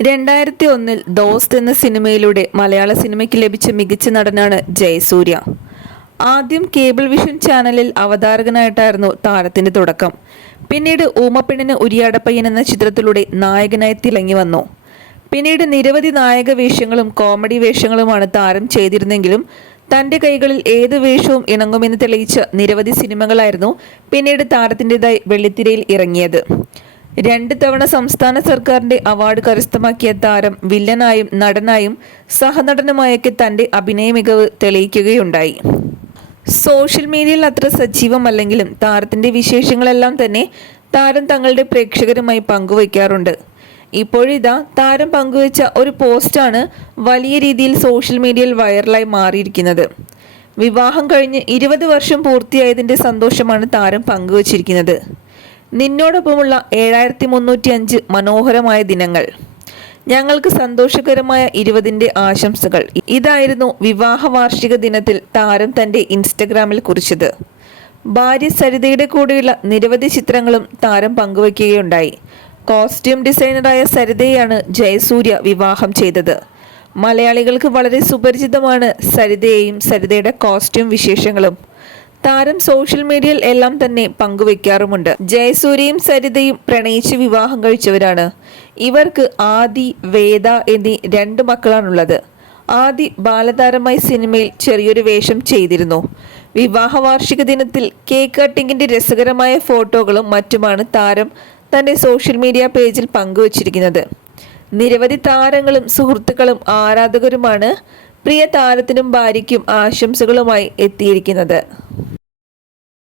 2001 ദോസ്ത് എന്ന സിനിമയിലൂടെ മലയാള സിനിമയ്ക്ക് ലഭിച്ച മികച്ച നടനാണ് ജയസൂര്യ. ആദ്യം കേബിൾ വിഷൻ ചാനലിൽ അവതാരകനായിട്ടായിരുന്നു താരത്തിന്റെ തുടക്കം. പിന്നീട് ഊമപ്പെണ്ണിന് ഉരിയാടപ്പയ്യൻ എന്ന ചിത്രത്തിലൂടെ നായകനായി തിളങ്ങി വന്നു. പിന്നീട് നിരവധി നായക വേഷങ്ങളും കോമഡി വേഷങ്ങളുമാണ് താരം ചെയ്തിരുന്നെങ്കിലും തന്റെ കൈകളിൽ ഏത് വേഷവും ഇണങ്ങുമെന്ന് തെളിയിച്ച നിരവധി സിനിമകളായിരുന്നു പിന്നീട് താരത്തിൻ്റെതായി വെള്ളിത്തിരയിൽ ഇറങ്ങിയത്. 2 തവണ സംസ്ഥാന സർക്കാരിന്റെ അവാർഡ് കരസ്ഥമാക്കിയ താരം വില്ലനായും നടനായും സഹനടനുമായൊക്കെ തന്റെ അഭിനയ മികവ് തെളിയിക്കുകയുണ്ടായി. സോഷ്യൽ മീഡിയയിൽ അത്ര സജീവമല്ലെങ്കിലും താരത്തിന്റെ വിശേഷങ്ങളെല്ലാം തന്നെ താരം തങ്ങളുടെ പ്രേക്ഷകരുമായി പങ്കുവയ്ക്കാറുണ്ട്. ഇപ്പോഴിതാ താരം പങ്കുവച്ച ഒരു പോസ്റ്റാണ് വലിയ രീതിയിൽ സോഷ്യൽ മീഡിയയിൽ വൈറലായി മാറിയിരിക്കുന്നത്. വിവാഹം കഴിഞ്ഞ് 20 വർഷം പൂർത്തിയായതിന്റെ സന്തോഷമാണ് താരം പങ്കുവച്ചിരിക്കുന്നത്. നിന്നോടൊപ്പമുള്ള 7305 മനോഹരമായ ദിനങ്ങൾ, ഞങ്ങൾക്ക് സന്തോഷകരമായ 20ന്റെ ആശംസകൾ. ഇതായിരുന്നു വിവാഹ വാർഷിക ദിനത്തിൽ താരം തന്റെ ഇൻസ്റ്റഗ്രാമിൽ കുറിച്ചത്. ഭാര്യ സരിതയുടെ കൂടെയുള്ള നിരവധി ചിത്രങ്ങളും താരം പങ്കുവയ്ക്കുകയുണ്ടായി. കോസ്റ്റ്യൂം ഡിസൈനറായ സരിതയെയാണ് ജയസൂര്യ വിവാഹം ചെയ്തത്. മലയാളികൾക്ക് വളരെ സുപരിചിതമാണ് സരിതയെയും സരിതയുടെ കോസ്റ്റ്യൂം വിശേഷങ്ങളും. താരം സോഷ്യൽ മീഡിയയിൽ എല്ലാം തന്നെ പങ്കുവെക്കാറുമുണ്ട്. ജയസൂര്യയും സരിതയും പ്രണയിച്ച് വിവാഹം കഴിച്ചവരാണ്. ഇവർക്ക് ആദി, വേദ എന്നീ 2 മക്കളാണുള്ളത്. ആദി ബാലതാരമായി സിനിമയിൽ ചെറിയൊരു വേഷം ചെയ്തിരുന്നു. വിവാഹ വാർഷിക ദിനത്തിൽ കേക്ക് കട്ടിങ്ങിന്റെ രസകരമായ ഫോട്ടോകളും മറ്റുമാണ് താരം തന്റെ സോഷ്യൽ മീഡിയ പേജിൽ പങ്കുവച്ചിരിക്കുന്നത്. നിരവധി താരങ്ങളും സുഹൃത്തുക്കളും ആരാധകരുമാണ് പ്രിയ താരത്തിനും ഭാര്യയ്ക്കും ആശംസകളുമായി എത്തിയിരിക്കുന്നത്.